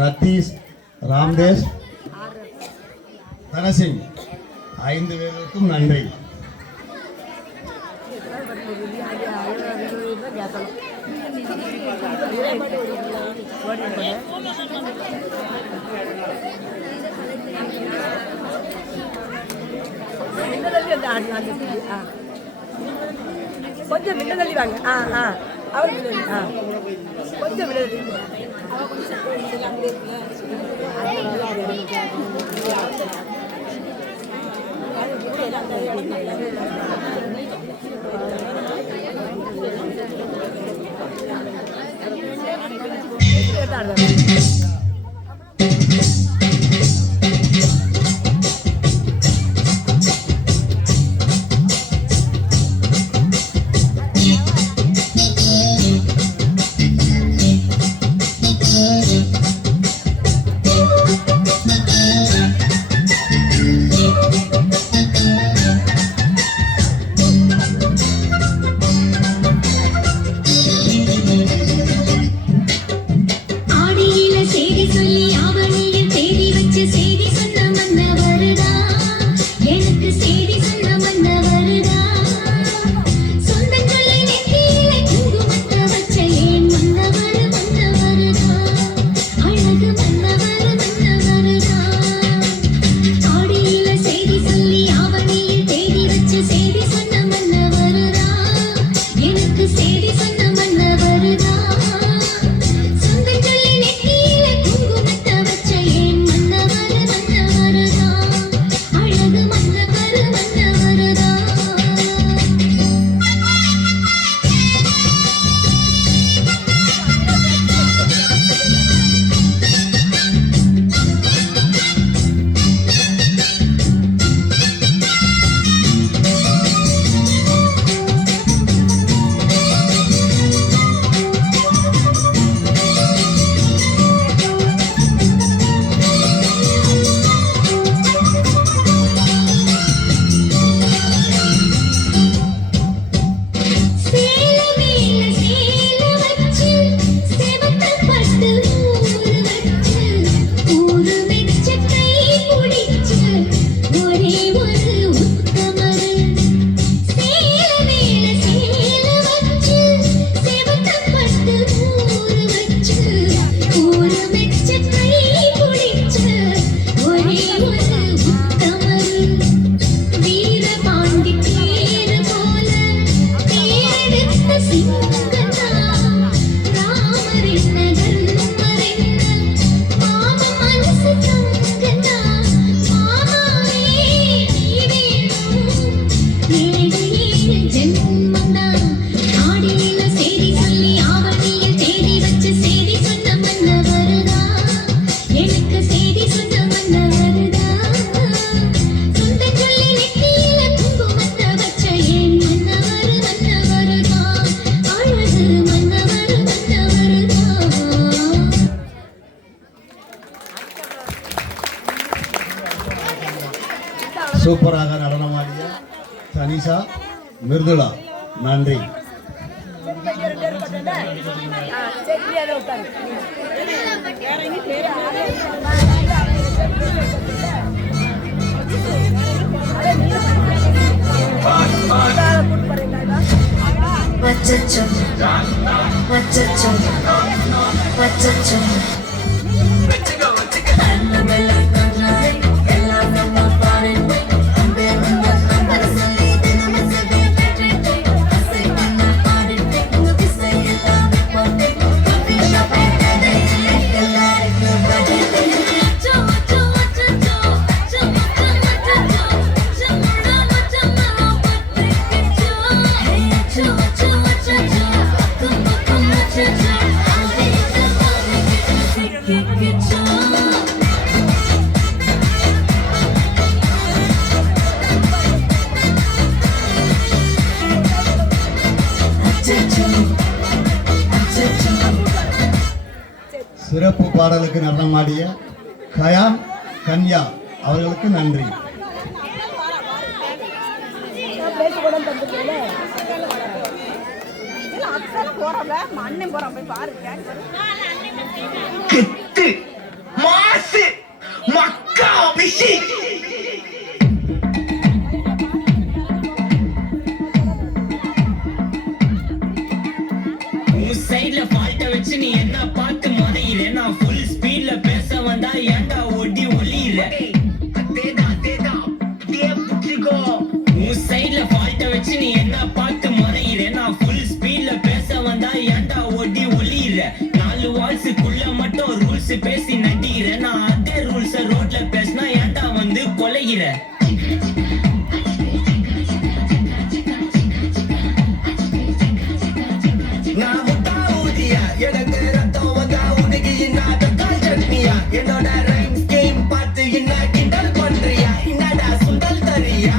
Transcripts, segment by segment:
ரத்தீஷ், ராம்தேஷ், தனசிங் 5 பேருக்கும் நன்றி. கொஞ்சம் விட தள்ளி வாங்க. அவர் கொஞ்சம் விட தள்ளி சூப்பராக நடனமாடிய தனிஷா, மிருதுளா நன்றி. சிறப்பு பாடலுக்கு நடனமாடிய கயான், கன்யா அவர்களுக்கு நன்றி. ரூல்ஸ் பேசி நடிகிற நான் அதே ரூல்ஸ் ரோட்ல பேசினா ஏன்டா வந்து கொலைகிற நான் முட்டா ஊதியா எனக்கு ரத்தம் வந்தா உனக்கு இன்னாத கால் சட்னியா என்னோட ரைம் ஸ்கீம் பார்த்து என்ன கிண்டல் பண்றியா என்னடா சுண்டல் தரியா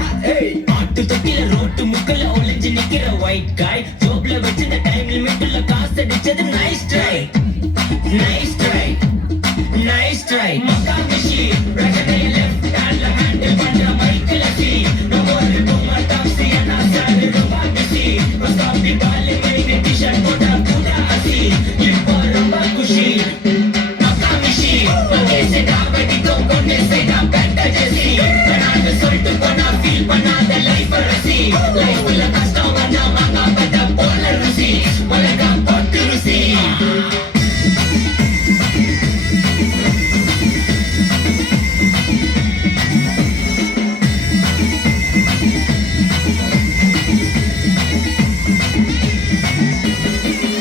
ஆட்டு தொட்டில ரோட்டு முக்கல ஒளிஞ்சு நிக்கிற ஒயிட் காய் ஜோப்ல வச்சிருந்த டைம் லிமிட்ல காசு அடிச்சது nice try nice try nice try மக்கா மிஷி ரெகனைய லெஃப்ட் ஹேண்ட்ல ஹேண்டில் பண்ற மைக்கேல் சி நம்ம ஒரு பொம்மா டாக்ஸி என்ன சாரு ரொம்ப பிஸி ஸ்டாப்பி பாலி மைனே டி-ஷர்ட் போட்டா பூடா அசி இப்போ ரொம்ப குஷி மக்கா மிஷி கேசே டாபடிக்கோ கொண்டே சேடா பெட்ட ஜெசி நான் சொல்லிட்டு போனா ஃபீல் பண்ணாத லைஃப் ரசி லைஃப்ல கஷ்டம் வந்தா மாங்கா பட்ட போல ருசி உலகா போட்டு ருசி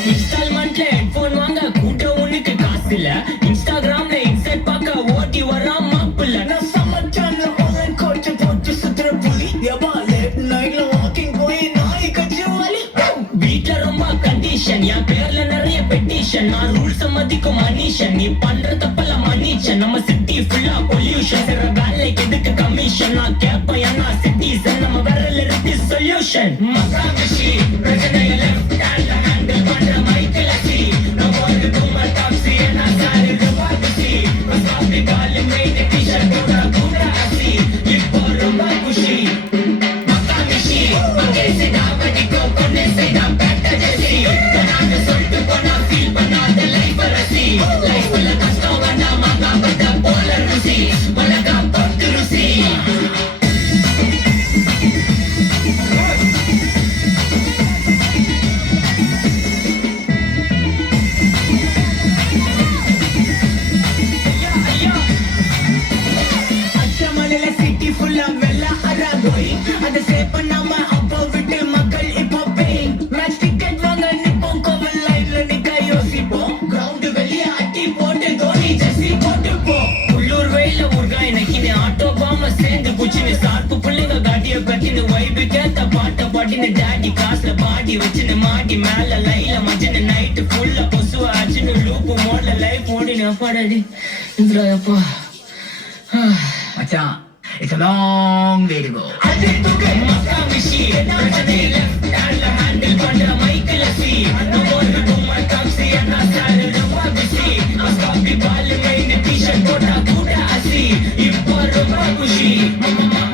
இன்ஸ்டால்மெண்ட்ல ஹெட்போன் வாங்க கூட்டம் உனக்கு காசு இல்ல இன்ஸ்டாகிராம்ல இன்செட் பார்க்க ஓட்டி வரான் மாப்பிள்ள நான் சமச்சான்ல ஆன்லைன் கோச் போட்டு சுத்துற புலி எபா லேட் நைட்ல வாக்கிங் போய் நாய் கட்சி வலி வீட்ல ரொம்ப கண்டிஷன் என் பேர்ல நிறைய பெட்டிஷன் நான் ரூல்ஸ் மதிக்கும் மனிஷன் நீ பண்ற தப்பெல்லாம் மன்னிச்சன் நம்ம சிட்டி ஃபுல்லா பொல்யூஷன் சிற வேலைக்கு எதுக்கு கமிஷன் நான் கேட்பேன் ஏன்னா சிட்டிசன் நம்ம விரல் இருக்கு சொல்யூஷன் மக்கா மிஷி பிரச்சனைய லெஃப்ட் ஹேண்ட்ல ஹேண்டில் பண்ற மைக்கேல் சி நம்ம ஒரு பொம்மா டாக்ஸி என்ன சாரு ரொம்ப பிஸி ஸ்டாப்பி பாலி மைனே டி-ஷர்ட் போட்டா பூடா அசி இப்போ ரொம்ப குஷி மக்கா மிஷி கேசே டாபடிக்கோ கொண்டே சேடா பெட்ட ஜெசி நான் சொல்லிட்டு போனா ஃபீல் பண்ணாத லைஃப் ரசி லைஃப்ல கஷ்டம் வந்தா மாங்கா பட்ட போல ருசி உலகா போட்டு ருசி அச்சமலையில சிட்டி ஃபுல்லா வெள்ள அராகோய் அதை சேவ் பண்ணாம அப்போ விட்டு மக்கள் இப்போ பெயின் மேட்ச் டிக்கெட் வாங்க நிப்போம் கோவில் லைவ்ல நிக்க யோசிப்போம் கிரவுண்ட் வெளியே அட்டி போட்டு தோனி ஜெர்சி போட்டு போ உள்ளூர் வெயில ஊர்காய் நக்கினு ஆட்டோ பாம சேர்ந்து குச்சின்னு சார்பு பிள்ளைங்க காட்டிய கட்டின்னு வைபு கேத்த பாட்ட பாட்டின்னு டாடி காசுல பாடி வச்சுன்னு மாடி மேல லைல மஜன்னு நைட்டு ஃபுல்லா கொசுவ ஆச்சுன்னு லூப்பு மோட்ல லைஃப் ஓடினு அப்பாடாடி இந்திரா அப்பா மச்சான், it's a long way to go. மக்கா மிஷி பிரச்சனைய லெஃப்ட் ஹேண்ட்ல ஹேண்டில் பண்ற மைக்கேல் சி நம்ம ஒரு பொம்மா டாக்ஸி என்ன சாரு ரொம்ப பிஸி ஸ்டாப்பி பாலி மைனே டி-ஷர்ட் போட்டா பூடா அசி இப்போ ரொம்ப குஷி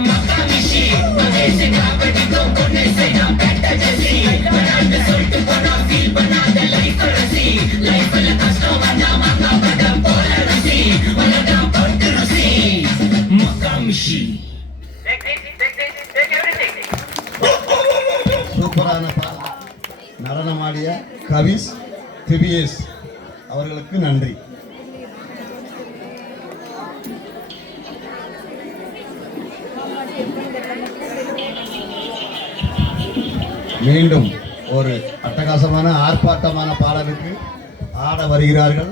மக்கா மிஷி கேசே டாபடிக்கோ கொண்டே சேடா பெட்ட ஜெசி நான் சொல்லிட்டு போனா ஃபீல் பண்ணாத லைஃப் ரசி லைஃப்ல கஷ்டம் வந்தா மாங்கா பட்ட போல ருசி உலகா போட்டு ருசி மக்கா மிஷி சூப்பரான நடனமாடிய கவிஸ் திபிஎஸ் அவர்களுக்கு நன்றி. மீண்டும் ஒரு அட்டகாசமான ஆர்ப்பாட்டமான பாடலுக்கு ஆட வருகிறார்கள்.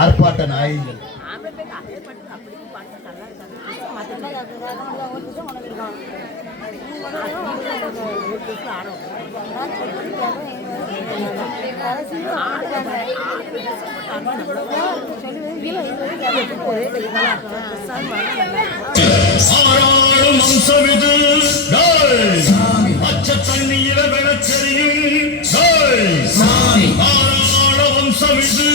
ஆர்ப்பாட்ட நாயகர்கள் ஆறாளும் அம்சமிது பச்சை தண்ணியில விளச்சரியும் ஆறாள வம்சமிது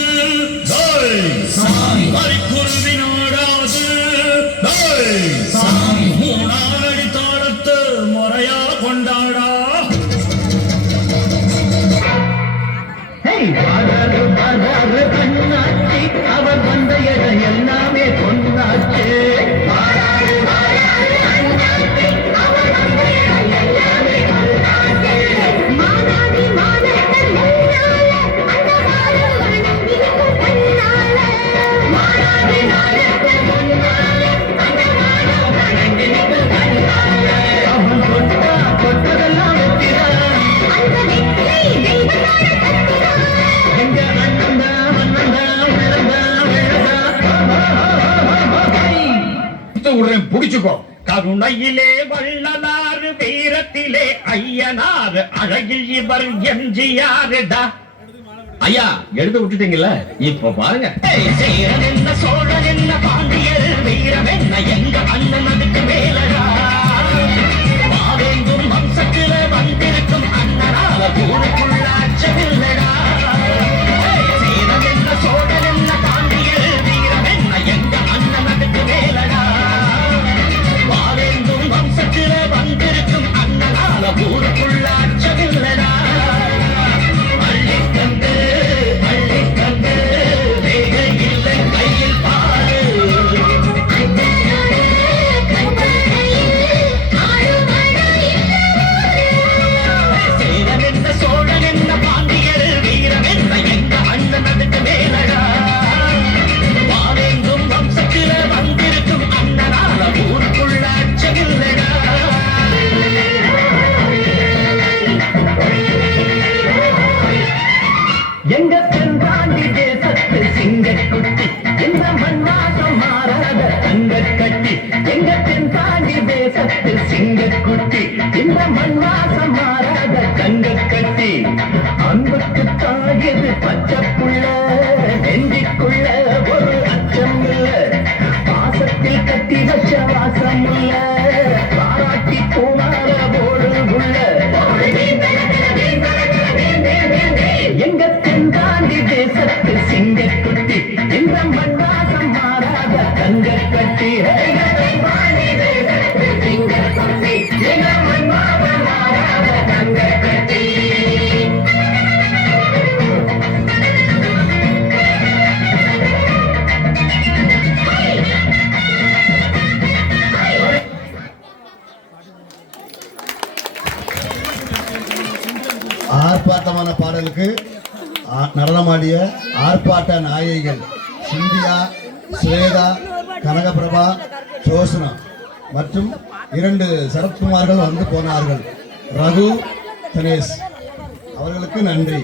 அரிக்குருவி நாடாது மூணாடி தாளத்து முறையா கொண்டாடா கண்ணாச்சி அவர் வந்த இடம் எல்லாமே பொன்னாச்சு அவன் தொட்டதெல்லாம் வெற்றிதான் புடிச்சுக்கோ. கருணையிலே வள்ளலாறு, வீரத்திலே ஐயனாறு, அழகில் இவர் எம்ஜிஆருடா. ஐயா எழுத விட்டுட்டீங்கல்ல, இப்ப பாருங்க. சேரன் என்ன, சோழன் என்ன, பாண்டியர் வீரம் என்ன, எங்க அண்ணன் அதுக்கு மேலடா. பாவேந்தும் வம்சத்தில வந்திருக்கும் அண்ணனால ஊருக்குள்ள அச்சமில்லடா. சேரன் என்ன, சோழன் என்ன, பாண்டியர் வீரம் என்ன, எங்க அண்ணன் அதுக்கு மேலடா. பாவேந்தும் வம்சத்தில வந்திருக்கும் அண்ணனால ஊருக்குள்ள அச்சமில்லடா. அள்ளிக்கண்டு அள்ளிக்கண்டு வேக இல்லை கையில் பாரு. சேரன் என்ன, சோழன் என்ன, பாண்டியர் வீரம் என்ன, எங்க அண்ணன் அதுக்கு மேலடா. பாவேந்தும் வம்சத்தில வந்திருக்கும் அண்ணனால ஊருக்குள்ள அச்சமில்லடா. எங்க தென்பாண்டி தேசத்து சிங்கக்குட்டி, இந்த மண்வாசம் மாறாத தங்கக்கட்டி. எங்க தென்பாண்டி தேசத்து சிங்கக்குட்டி, இந்த மண்வாசம் மாறாத தங்கக்கட்டி. அன்புக்கு தாயது பச்சைப்புள்ள, நெஞ்சிக்குள்ள ஒரு அச்சம் இல்ல. பாசத்தில் கட்டி வச்ச வாசம் இல்ல, பாராட்டி போனார போடு உள்ள. எங்க தென்காண்டி தேசத்து சிங்கக்குட்டி, இந்த மண்வாசம் மாறாத தங்கக்கட்டி. எங்க தென்காண்டி தேசத்து சிங்கக்குட்டி, இந்த மண்வாசம் மாறாத தங்கக்கட்டி. ஆர்ப்பாட்டமான பாடலுக்கு நடனமாடிய ஆர்ப்பாட்ட நாயகிகள் சிந்தியா, ஸ்வேதா, கனகபிரபா, ஜோசனா மற்றும் 2 சரத்குமார்கள் வந்து போனார்கள். ரகு, தினேஷ் அவர்களுக்கு நன்றி.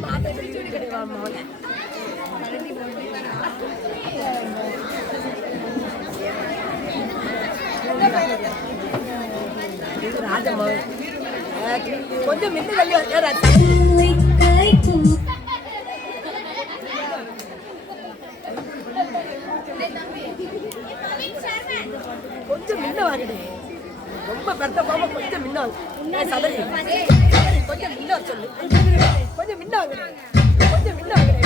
கொஞ்சம் மின்னு தள்ளி கொஞ்சம் மின்ன வாங்கிடு. ரொம்ப பெருத்த போக கொஞ்சம் மின்ன சதறி கொஞ்சம் மின்ன சொல்லு. கொஞ்சம் மின்ன வாங்கிடு, கொஞ்சம் மின்ன வாங்கிடு.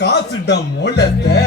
காசுடம் மூலத்தை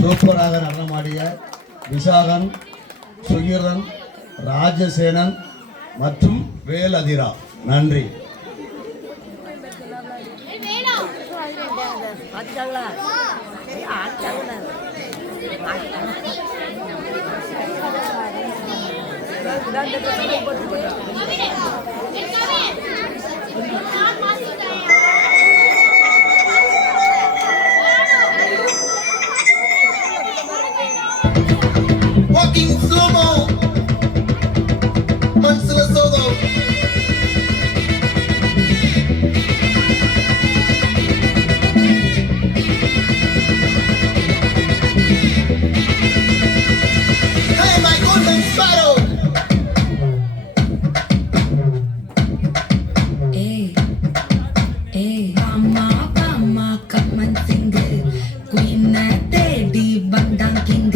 சூப்பராக நடனமாடிய விசாகன், சுகிரன், ராஜசேனன் மற்றும் வேலதிரா, நன்றி. Walking slow-mo, Mansala Solo. Hey, my golden sparrow. Hey, hey, Mama, Mama, come and sing. Queen Teddy, Bandang King.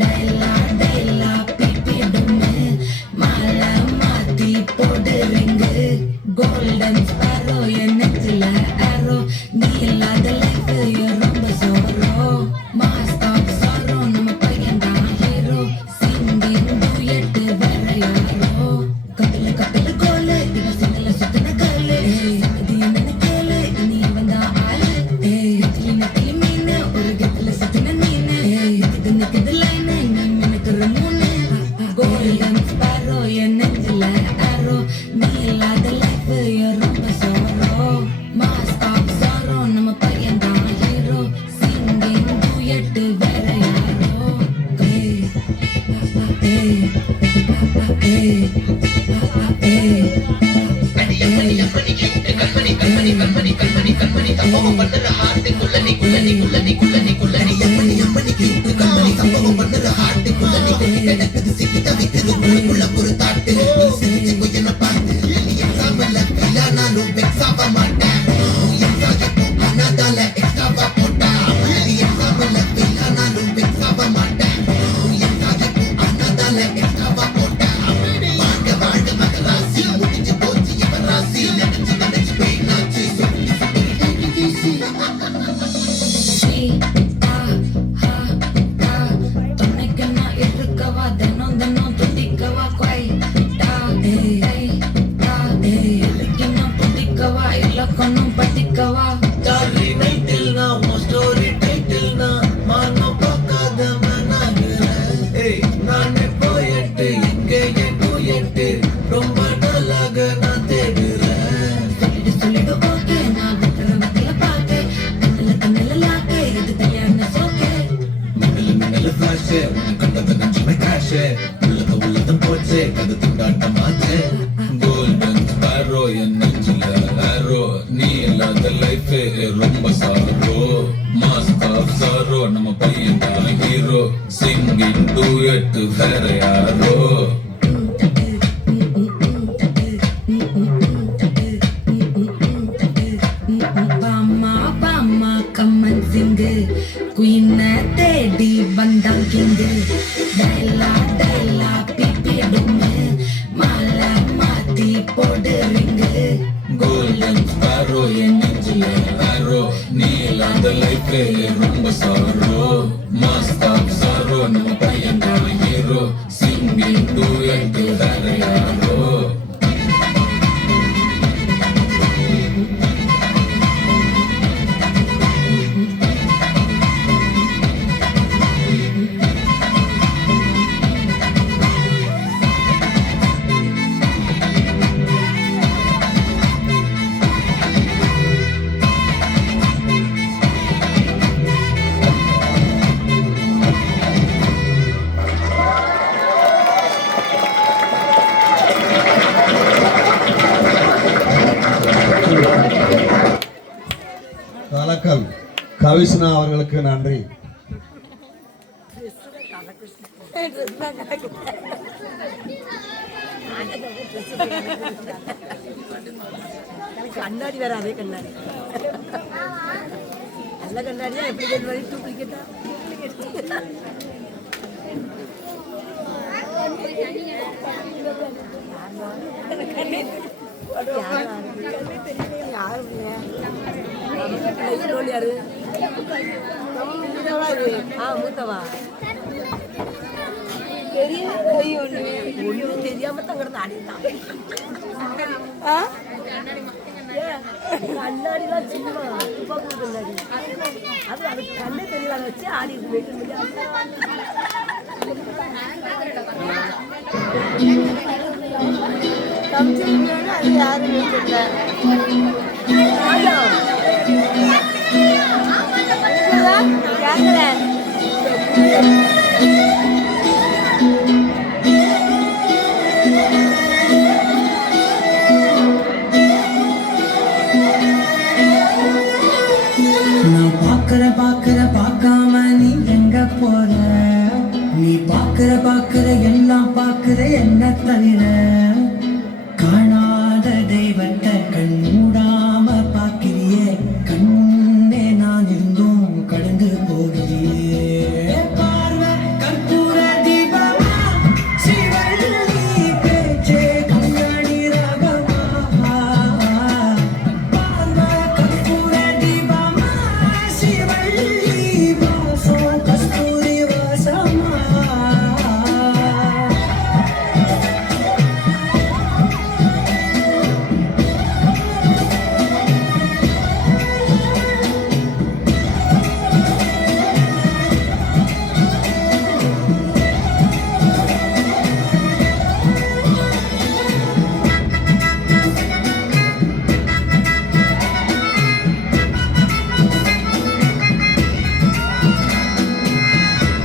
Della, Della, Pipi Dume, Mala, Mati, Podering. Golden sparrow, your necklace arrow. Nila, the life, your rumba sorrow. Master of sorrow, no payanda hero. Singing duet, vera yaro. Kapila, kapila, kole, diva singala sutana kale. Di nana kale, ni vanda aale. Netli, netli meena, or getla sutana meena. Kidana kidalaina, ni meena karamune. Golden sparrow, your necklace arrow. Nila, the life, your rumba sorrow. Master of sorrow, no payanda hero. Singing duet, vera yaro. Golden sparrow, என் நெஞ்சில arrow. நீ இல்லாத life ரொம்ப sorrow. Mask of sorrow, நம்ம பையன் தான் hero. Singing duet, வேற யாரோ. Bama, Bama, come and sing. Queen Teddy, Bandang King. Della, Della, Pipi Dume, Mala, Mati, Podering. Golden sparrow, என் நெஞ்சில arrow. நீ இல்லாத life ரொம்ப sorrow. Mask of sorrow, நம்ம பையன் தான் hero. Singing duet, வேற யாரோ. ரவிஷ்ணா அவர்களுக்கு நன்றி. கண்ணாடி வேற அதே கண்ணாடி நல்ல கண்ணாடியா எப்படி கண்ணாடி டூப்ளிகேட்டா யாரு மூத்தவா ஒன்றும் தெரியாம தான் கிடந்து ஆடிட்டான். கண்ணாடிலாம் சின்ன துப்பாக்கு கண்ணாடி அது அதுக்கு கண்ணே தெரியல வச்சு ஆடி அது யாரும் நான் பார்க்காம நீ எங்க போற? நீ பார்க்கிற எல்லாம் பார்க்கிற என்ன தவிர காணாத தெய்வத்தை கண் மூடாம பார்க்கிறியே. கண்ணே நான் இருந்தும் கடந்து போகிறியே. பார்வை கற்பூர தீபமா, சிவள்ளி பேச்சே கண்ணாடி ராகமா. பார்வை கற்பூர தீபமா, சிவள்ளி வாசம் கஸ்தூரி வாசமா.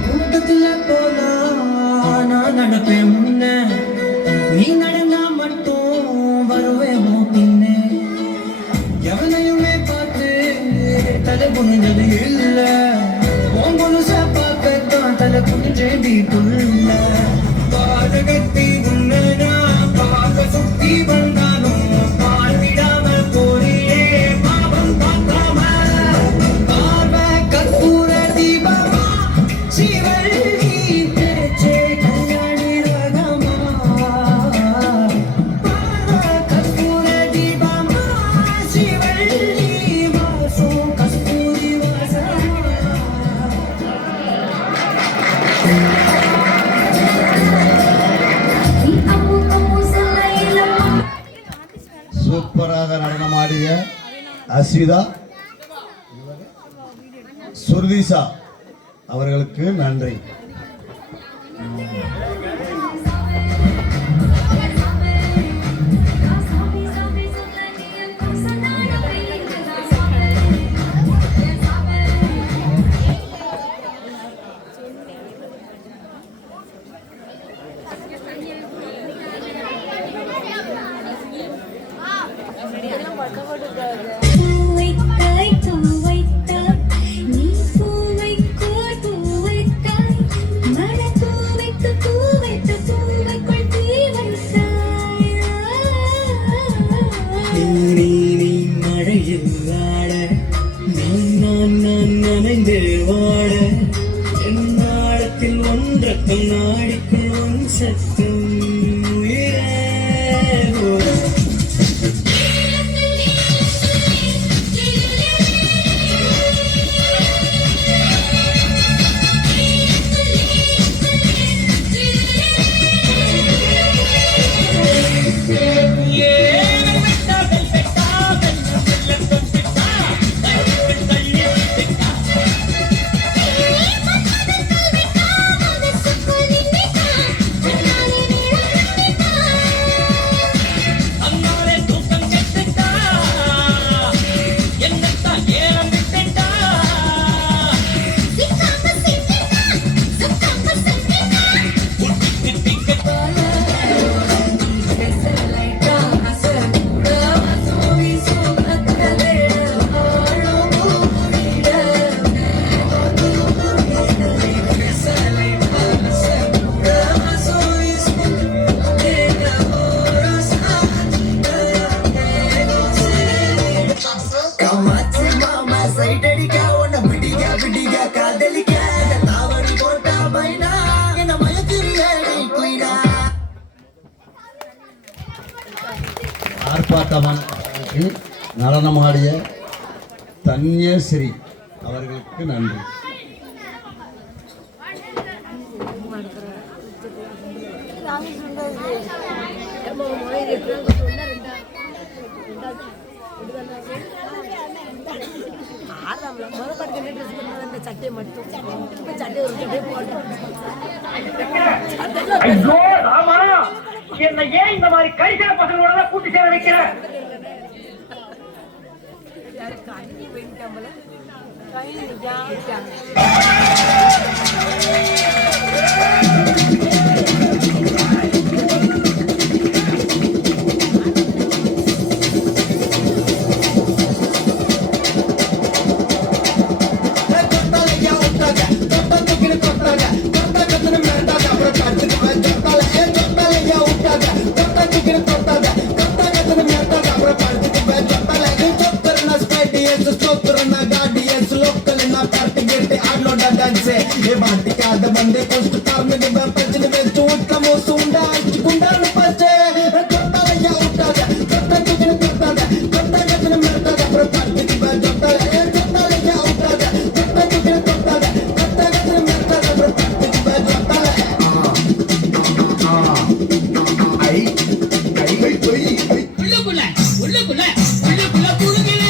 கூட்டத்துல போனா நான் நடப்பேன் முன்ன, நீ நடந்தா மட்டும் வருவேன் பின்ன. எவனையுமே பார்த்து தலை குனிஞ்சது இல்ல, உன் கொலுச பார்க்கத்தான் தலை குனிஞ்சேன் வீட்டுள்ள. பாதகத்தி உன்னை நான் பார்க்க சுத்தி வந்தாலும் பால் விடாமல் போறியே பாவம் பார்க்காம. பார்வை கற்பூர தீபமா, சிவள்ளி பேச்சே கல்யாணி ராகமா. பார்வை கற்பூர தீபமா, சிவள்ளி வாசம் கஸ்தூரி வாசமா. சூப்பராக நடனமாடிய அஸ்விதா சுர்திஷா அவர்களுக்கு நன்றி. நீ மழையில் ஆட, நான் நனைந்து வாட, என் நாளத்தில் ஒன்றக்கம் நாடிக்குள் உன் சத்தம் உயிரே. Thank you. பாட்டம்மன் நடனமாடிய தன்யஸ்ரீ அவர்களுக்கு நன்றி. சட்டை மட்டும் சட்டை ஒரு சட்டை போட்டோம். ஐயோ ராமா, என்ன ஏன் இந்த மாதிரி கைசில பசங்களோட கூட்டி சேர வைக்கிற? கண்ணி போயிட்டாமல கை நிஜாட்டாங்க. बंदे कुछ काम में पचन में चोट का मौसम डाल गुंडा न पचे करता या उठा जा करता तुझे करता जा करता जन मरता जा पर पार्टी की बात करता या उठा जा करता तुझे करता जा करता जन मरता जा पर पार्टी की बात करता आई உள்ளுக்குள்ள புழுங்கினே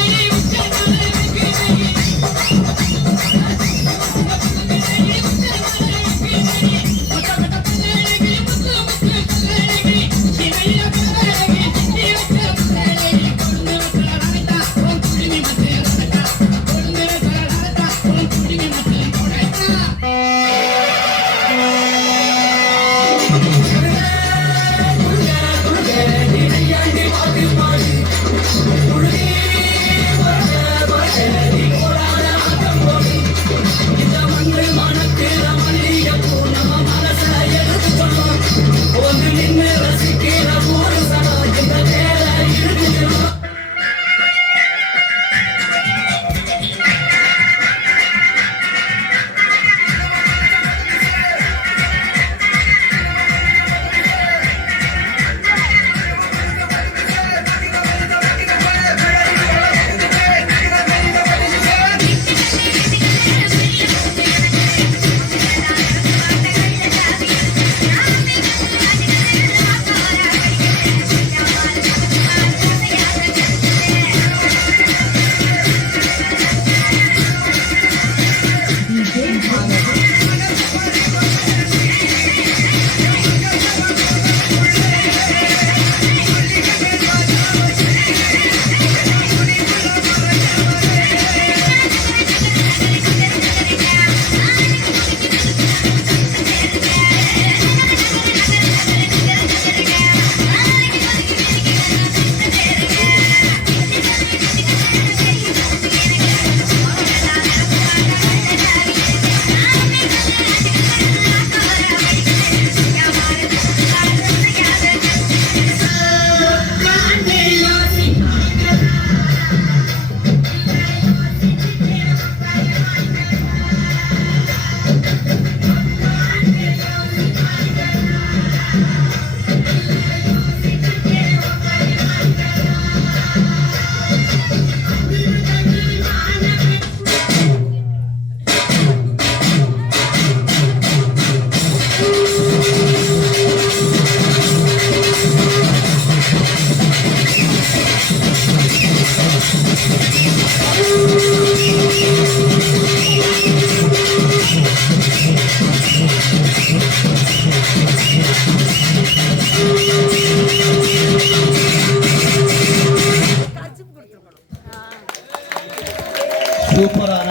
சூப்பரான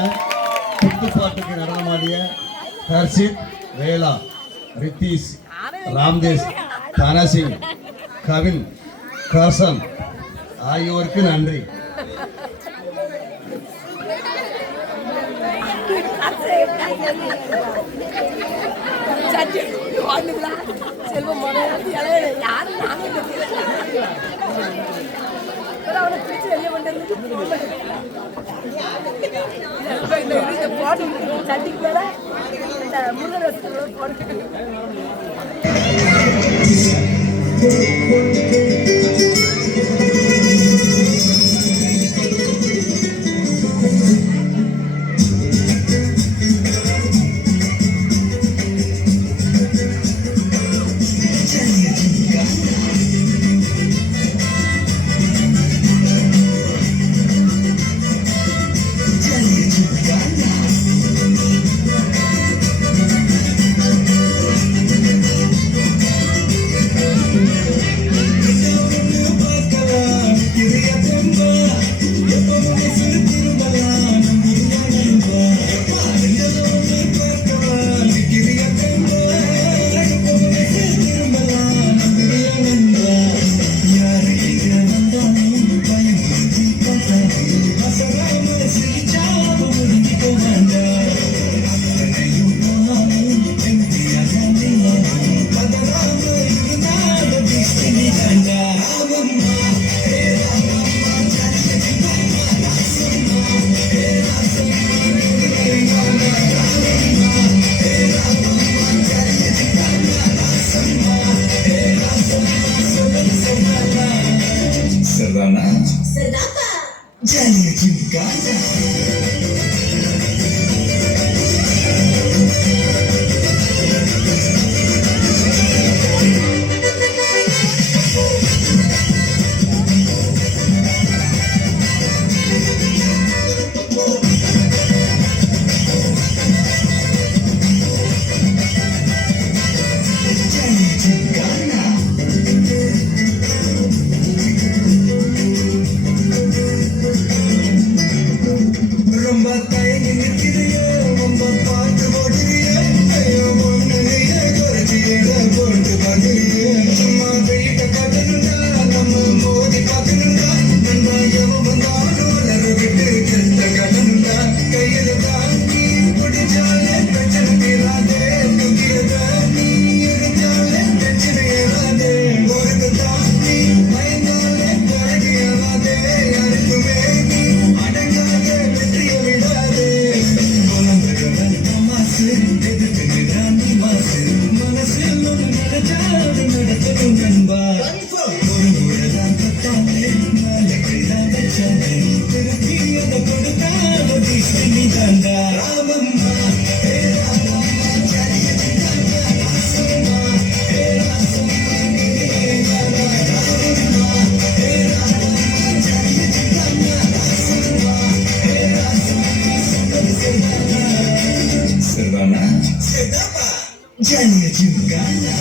குத்துப்பாட்டுக்கு நடனமாடிய ஹர்ஷித், வேலா, ரித்தீஷ், ராம்தேஷ், தானாசிங், கவின், கர்சன் ஆகியோருக்கு நன்றி. செல்வம் யாரு அவனை பிடிச்சி வெளியே கொண்டு போட்டு சட்டிக்கு மேல இந்த முருகன் போட்டு ரொம்ப தயங்கி நிற்கிறியோ ரொம்ப பார்த்து ஓடுறியோ ஐயோ ஒன்றைய குறைச்சியிட போட்டு பார்க்கிறியோ சும்மா வெயிட்ட காட்டணுண்டா நம்ம மோதி பார்க்கணுண்டா நண்பா எவன் வந்தாலும் வளர விட்டு கெட்ட காட்டணுண்டா கையில தாங்கி பிடிச்சாலே பிரச்சனை தீராதே துங்கியத நீ இருந்தாலே பிரச்சனை ஏறாதே ஒரு தாண்டி பயந்தாலே பழகியாதே யாருக்குமே நீ அடங்காத வெற்றிய விடாதே மாசு எதிர்த்துதான் நீ மாசு மனசில் ஒன்று நடக்காது நடத்தணும் நண்பா ஒரு முறைதான் தத்தாலே நாளைக்குதான் வச்சாலே திருப்பி அதை கொடுத்தால நீ தாண்டா Ramamma Servana, sedapa, jadinya Gymkhana.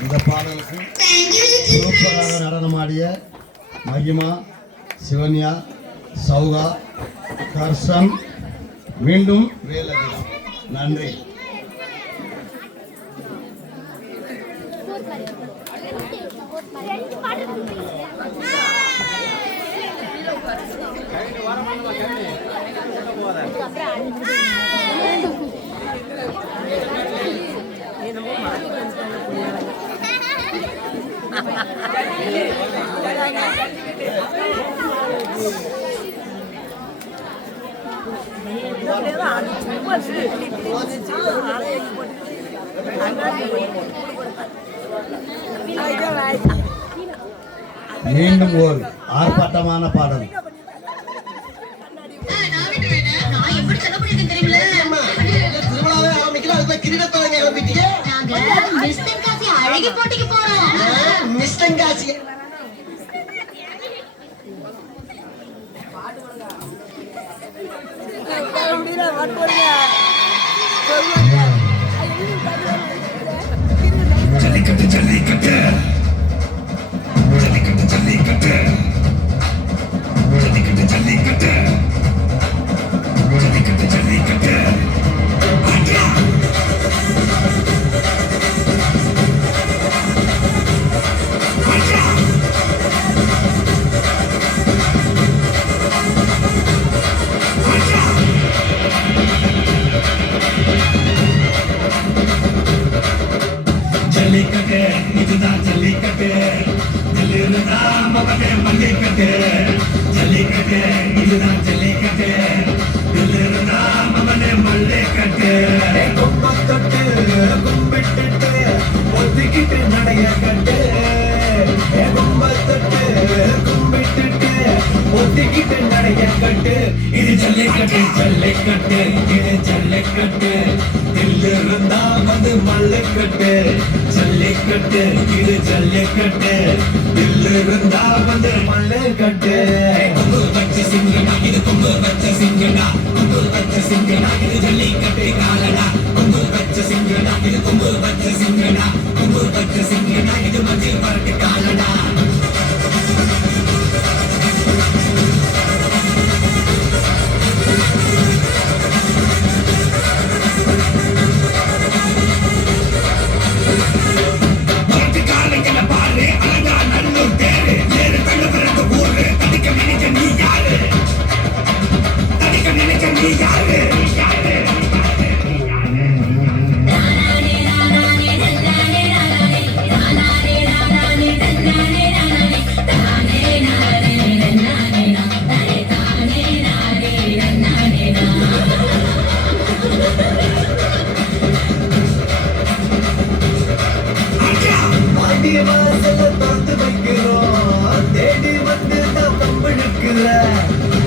இந்த பாடலுக்கு சூப்பராக நடனமாடிய மகிமா, சிவன்யா, சௌகா, கர்ஷன், மீண்டும் வேலகிரம். நன்றி. மீண்டும் ஒரு ஆர்ப்பாட்டமான பாடல். திருவிழாவே ஆரம்பிக்கல அதுக்குள்ள கிரீடத்தவங்க கிளம்பிட்டீங்க அழகி போட்டிக்கு போறோம். மிஸ் தென்காசி ஜல்லிக்கட்டு ஜல்லிக்கட்டு ஜல்லிக்கட்டு ஜல்லிக்கட்டு ஜல்லிக்கட்டு ஜல்லிக்கட்டு ஜல்லிக்கட்டு ஜல்லிக்கட்டு ஜல்லிக்கட்டு இதுதான் ஜல்லிக்கட்டு ஜல்லிருந்தா மகனே மல்லிக்கட்டு ஜல்லிக்கட்டு இதுதான் ஜல்லிக்கட்டு ஜல்லிருந்தா மகனே மல்லிக்கட்டு கும்பத்தொட்டு கும்பிட்டுட்டு ஒத்திக்கிட்டு நடைய கட்டு கும்பத்தொட்டு கும்பிட்டுட்டு ஒத்திக்கிட்டு நடைய கட்டு இது ஜல்லிக்கட்டு ஜல்லிக்கட்டு இது ஜல்லிக்கட்டு தில்லிருந்தா வந்து மல்லிக்கட்டு ஜல்லிக்கட்டு இது ஜல்லிக்கட்டு தில்லிருந்தா வந்து மல்லிக்கட்டு கொம்பு வச்ச சிங்கனா இது கொம்பு வச்ச சிங்கனா கொம்பு வச்ச சிங்கனா இது ஜல்லிக்கட்டு காலடா கொம்பு வச்ச சிங்கனா இது கொம்பு வச்ச சிங்கனா கொம்பு வச்ச சிங்கனா இது மஞ்சள் பரட்டு காலடா வாசல திறந்து வைக்கிறோம் தேடி வந்து தான் தம்பிழுக்கிற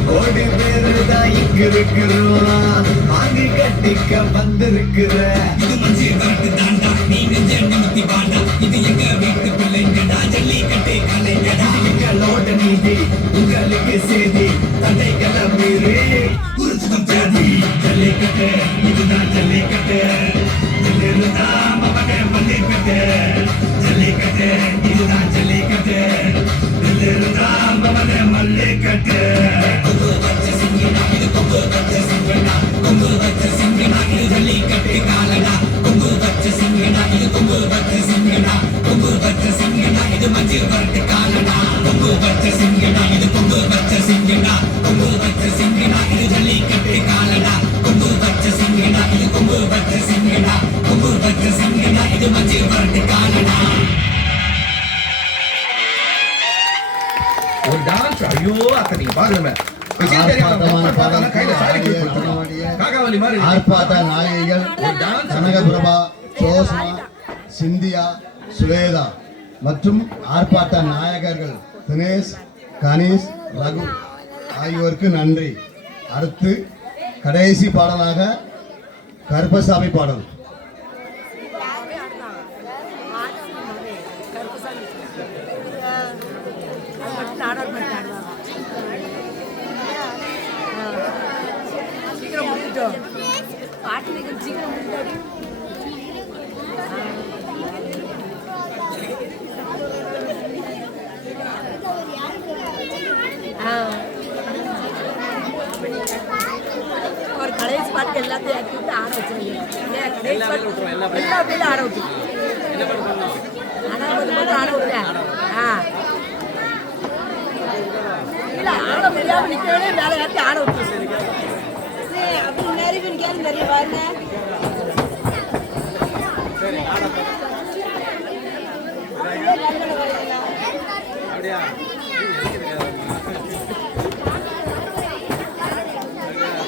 கோடி பேரு தான் இங்க இருக்கிறோம் வாங்கி கட்டிக்க வந்திருக்கிற இது மஞ்சி காட்டு தாண்டா நீங்க ஜென்மத்தி வாண்டா இது எங்க வீட்டு பிள்ளைங்கடா ஜல்லிக்கட்டை கலைஞடா எங்களோட நீதி உங்களுக்கு செய்தி தடைகளை மீறி குறிச்சுதான் தேதி ஜல்லிக்கட்டு இதுதான் ஜல்லிக்கட்டு இதிலிருந்தா மகன மல்லிக்கட்டு ஜல்லிக்கட்டு இதுதான் ஜல்லிக்கட்டு இதிலிருந்தா மகன மல்லிக்கட்டு கொம்பு வச்ச சிங்கனா இது கொம்பு வச்ச சிங்கனா கொம்பு வச்ச சிங்கனா இது ஜல்லிக்கட்டு காலடா கொம்பு வச்ச சிங்கனா இது கொம்பு வச்ச சிங்கனா கொம்பு வச்ச சிங்கனா இது மஞ்சள் வரட்டு காலடா கொம்பு வச்ச சிங்கனா இது கொம்பு வச்ச சிங்கனா கொம்பு வச்ச சிங்கனா இது ஜல்லிக்கட்டு காலடா கொம்பு வச்ச சிங்கனா இது கொம்பு வச்ச சிங்கனா கொம்பு வச்ச சிங்கனா இது மஞ்சள் வரட்டு காலடா ஒரு டான்ஸ் ஐயோ அத்த நீங்க பாருங்க விஷயம் தெரியாம பார்த்தாலும் கையில சாரி கொடுத்துருக்கோம் காகாவலி மாதிரி ஆர்ப்பாட்ட நாயகிகள் கனகபிரபா, ஜோஸ்னா, சிந்தியா, சுவேதா மற்றும் ஆர்ப்பாட்ட நாயகர்கள் தினேஷ், கணேஷ், ரகு ஆகியோருக்கு நன்றி. அடுத்து கடைசி பாடலாக கருப்பசாமி பாடல். சீக்கிரம் முடிஞ்சிட்டோம் பாட்டு நிகழ்ச்சி சீக்கிரம் முடிஞ்சாடி ஒரு கடைசி பாட்டு எல்லாத்தையும் ஆக்கி விட்டு ஆட வச்சிருக்கீங்க கடைசி பாட்டு எல்லா பேரும் ஆட விட்டு ஆட விட்டு இல்ல ஆட முடியாம நிக்கவே வேலை ஏற்றி ஆட விட்டு அப்படி நிறைய பேர் கேள்வி தெரிய பாருங்க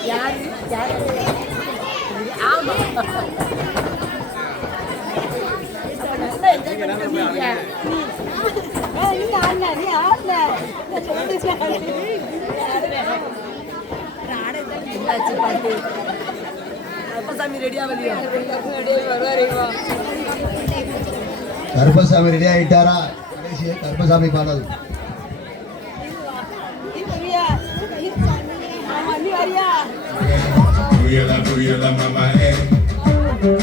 யாரு யாரு ஆமா நல்லா என்ஜாய் பண்ணிருக்கீங்க நீ ஆடல நீ ஆடல பாட்டு கருப்பசாமி ரெடியா வலியா கருப்பசாமி ரெடி ஆயிட்டாரா? கடைசி கருப்பசாமி பாடல். Tuyala mama eh.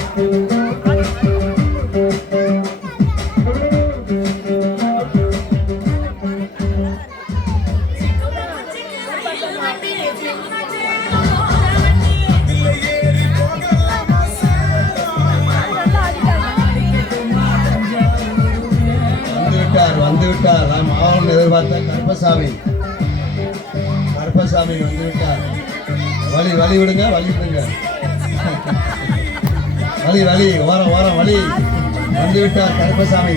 வந்துவிட்டார் நாம் ஆவணம் எதிர்பார்த்த கருப்பசாமி வந்துவிட்டார். வழி வழி விடுங்க வழி விடுங்க வழி வழி ஓரம் ஓரம் வழி வந்துவிட்டார் கருப்பசாமி.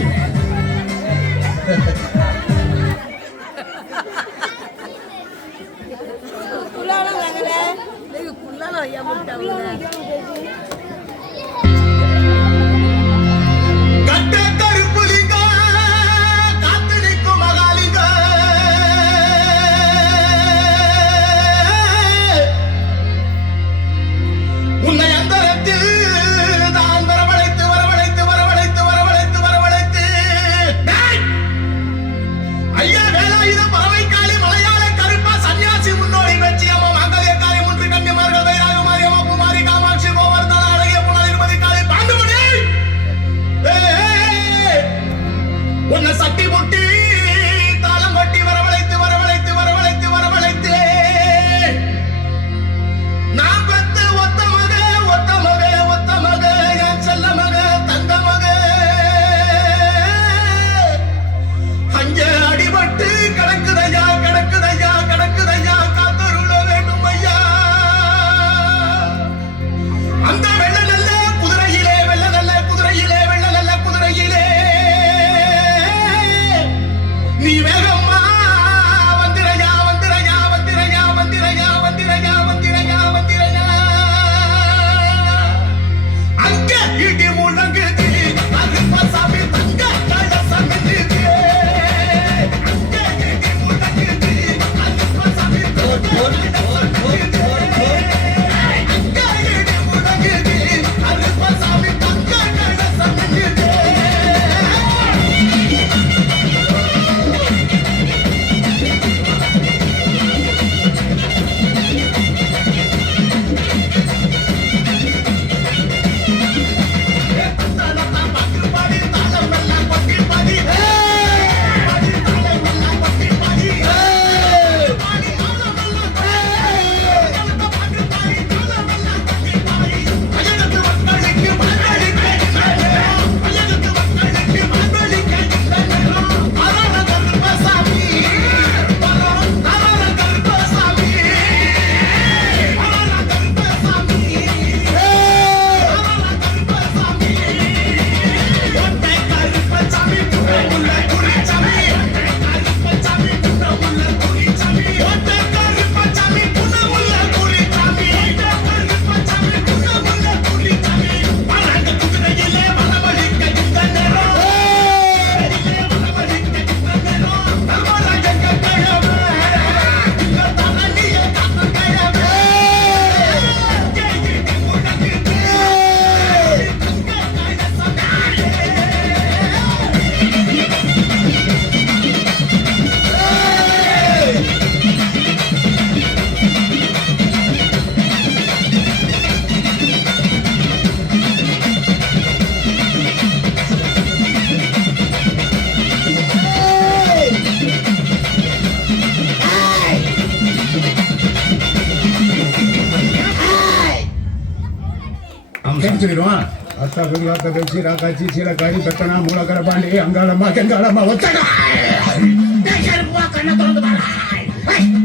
சொல்லிடுவான். அத்தா பெருகாத்த பேச்சு ராக்காச்சி சீலக்காரி பெத்தனா மூலக்கர பாண்டி அங்காளம்மா கெங்காளம்மா ஒத்தடா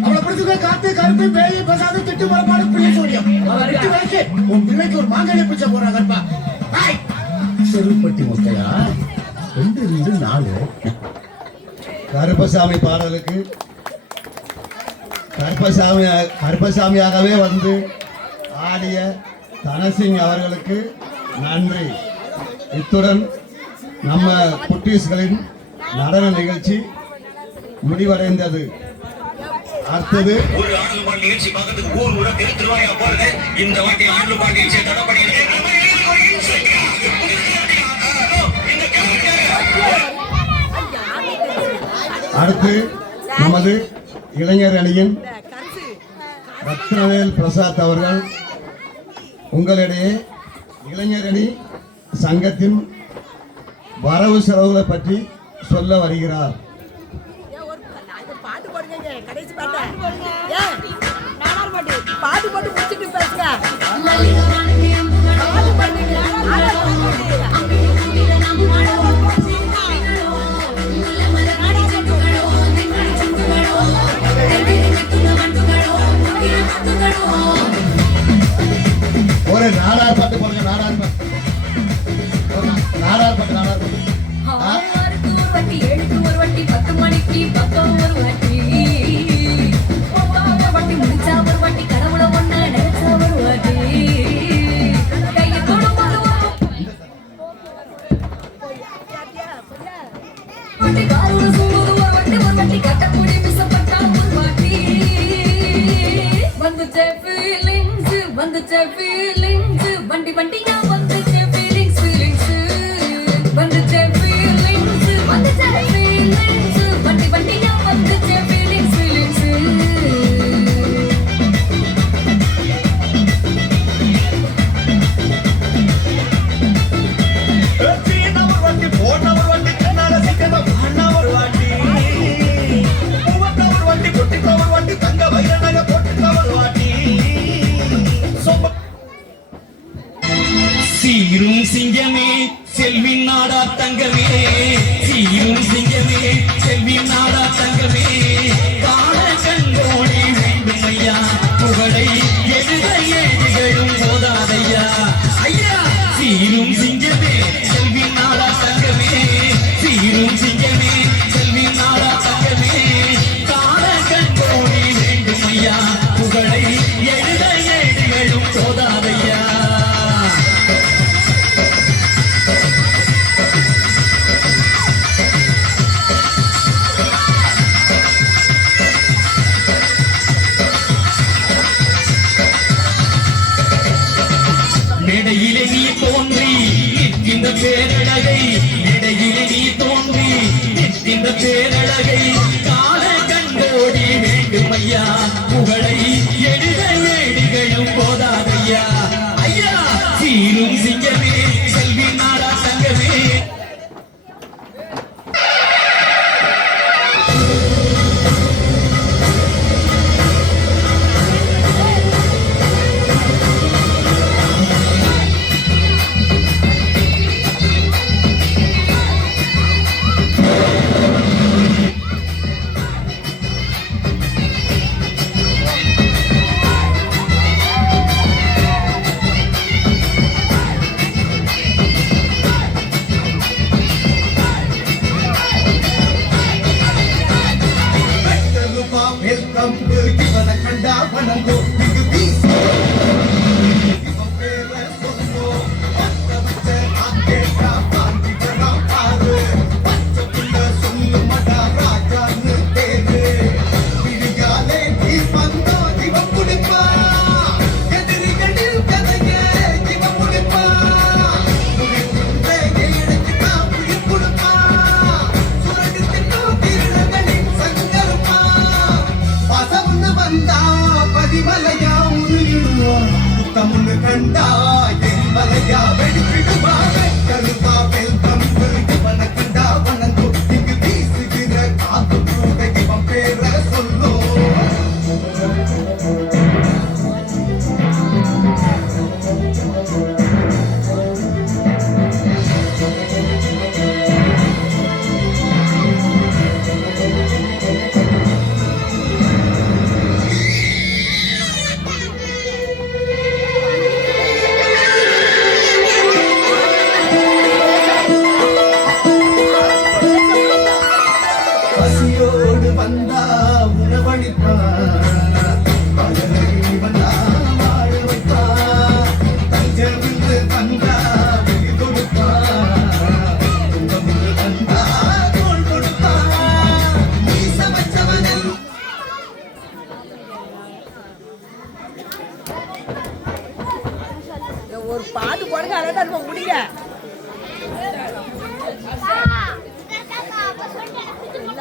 அவளை பிடிச்சது காத்து கருப்பு பேய் பசாது திட்டு மரப்பாடு பிள்ளை சூரியம் உன் பிள்ளைக்கு ஒரு மாங்கனி பிச்சை போறாங்க கருப்பா. செருப்பட்டி முத்தையா 2 2 4 கருப்பசாமி பாடலுக்கு கருப்பசாமியாகவே வந்து ஆடிய தனசிங் அவர்களுக்கு நன்றி. இத்துடன் நம்ம குட்டீஸ்களின் நடன நிகழ்ச்சி முடிவடைந்தது. அடுத்தது ஒரு ஆடல் பாடல் நிகழ்ச்சி பார்க்கறதுக்கு ஊர் ஊரா திருவாயா போறது. இந்த வாட்டி ஆடல் பாடல் நிகழ்ச்சியை தடை பண்ணிடுது. அடுத்து நமது இளைஞர் அணியின் ரத்னவேல் பிரசாத் அவர்கள் உங்களிடையே இளைஞர் அணி சங்கத்தின் வரவு செலவுகளை பற்றி சொல்ல வருகிறார். பாட்டு போடுங்க, கடைசி பாட்டு போட்டு முடிச்சுட்டு பேசுங்க. ஒரு நாடார் பாட்டு போடுங்க. நாடார் பாட்டு. ஏழுக்கு ஒரு வாட்டி 10 மணிக்கு பக்கம் ஒரு வாட்டி முடிச்சா ஒரு வாட்டி கடவுளை ஒண்ணு நினைச்சா ஒரு வாட்டி கையை காரோட சூடு ஒரு வாட்டி கட்டக்கூடிய மிசப்பட்டா ஒரு வாட்டி வந்துச்சே ஃபீலிங்ஸ் வண்டி வண்டியா வந்துச்சே ஃபீலிங்ஸ் வந்துச்சே ஃபீலிங்ஸ் வண்டி வண்டியா வந்துச்சே ஃபீலிங்ஸ் சீரும் சிங்கமே செல்வி நாடா தங்கமே சீரும் சிங்கமே செல்வி நாடா தங்கமே காண கண்டோடி வேண்டும் ஐயா புகழை எழுத ஏடுகளும் போதாதையா ஐயா சீரும் சிங்கமே செல்வி நாடா தங்கமே சீரும் சிங்கமே செல்வி நாடா தங்கமே காண கண்டோடி வேண்டும் ஐயா புகழை எழுத ஏடுகளும் போதாதையா. இடையிலே நீ தோன்றி நிற்கின்ற பேரழகை இடையிலே நீ தோன்றி நிற்கின்ற பேரழகை காண கண்டோடி வேண்டும் ஐயா புகழை எழுத ஏடுகளும் போதாதையா ஐயா சீரும் சிங்கமே செல்வி நாடா தங்கமே.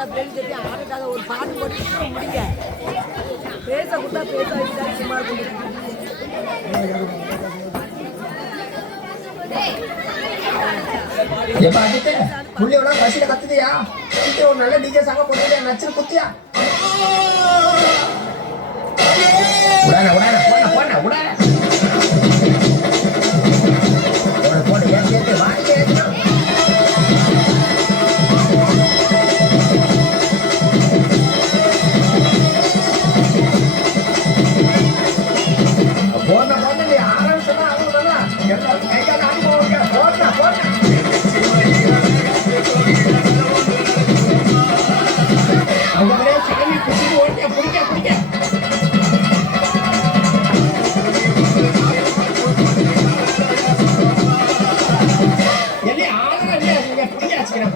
ஆடுறதா பேசிட்டு ஆடுறதா ஒரு பாட்டு போட்டு முடிங்க. பேச கொடுத்தா பேச வைக்கிறா சும்மா புள்ளியோட பசியில கத்துதியா ஒரு நல்ல டிஜே சாங்க போட்டு நச்சு குத்தியா உடான உடான போன போன உடான போன ஏத்து வாங்கி ஏத்து போன போன நீ ஆரம்பிச்சா ஆகுதுனா எல்லாரும் கையால ஆடி போங்க போன போன அவங்களே சாமி பிடிச்சி ஓடியா பிடிக்க பிடிக்க எல்லாம் ஆளா இல்லையா நீங்க பிடிக்க வச்சுக்கிறேன்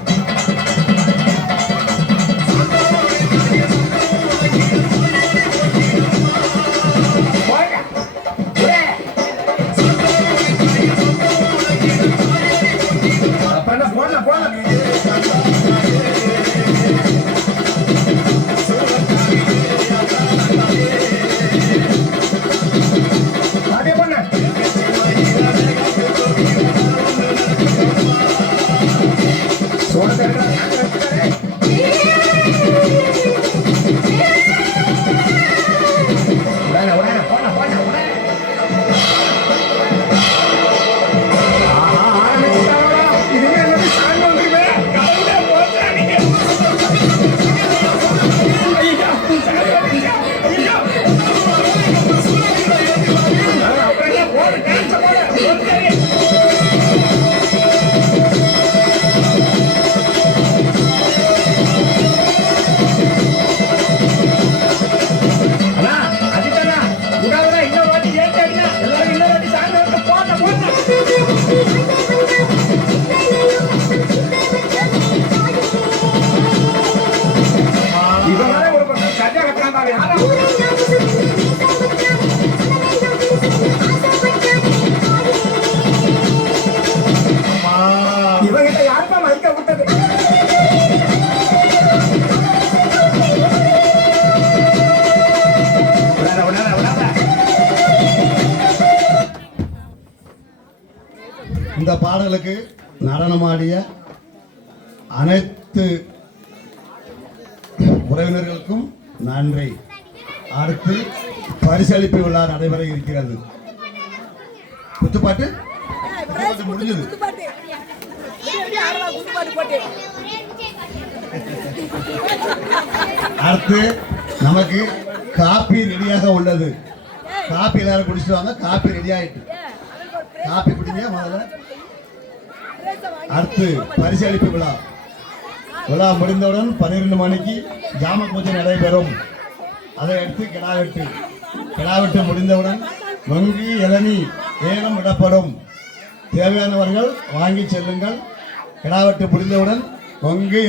போன போன அதே பண்ண சோட உடனே உடனே போன போன உடனே இதுவே என்னது சாங் வந்துருமே கவுண்டே போச்சானீங்க ஐயா ஐயா அப்படியே போடு டான்ஸ் போடு அண்ணா அஜித்தண்ணா உடாவடா இன்னொரு வாட்டி ஏத்தாடினா எல்லாரும் இன்னொரு வாட்டி சாங் வந்து போன போன இவங்களே ஒரு பக்கம் சரியா கட்டுறாங்க யாரா இவங்கிட்ட யாருப்பா மைக்க விட்டது இந்த பாடலுக்கு நடனமாடிய அனைத்து உறவினர்களுக்கும் நன்றி. அடுத்து பரிசளிப்பு விழா நடைபெற இருக்கிறது. குத்துப்பாட்டு முடிஞ்சது. அடுத்து நமக்கு காப்பி ரெடியாக உள்ளது. காப்பி எல்லாரும் குடிச்சிட்டு வாங்க. காப்பி ரெடி ஆயிட்டு காப்பி குடிங்க முதல்ல. அடுத்து பரிசளிப்பு விழா. விழா முடிந்தவுடன் 12 மணிக்கு ஜாம பூஜை நடைபெறும். அதை அடுத்து கிடாவெட்டு. கிடாவெட்டு முடிந்தவுடன் நொங்கு இளநீ ஏலம் விடப்படும். தேவையானவர்கள் வாங்கி செல்லுங்கள். கிடாவெட்டு முடிந்தவுடன் நொங்கு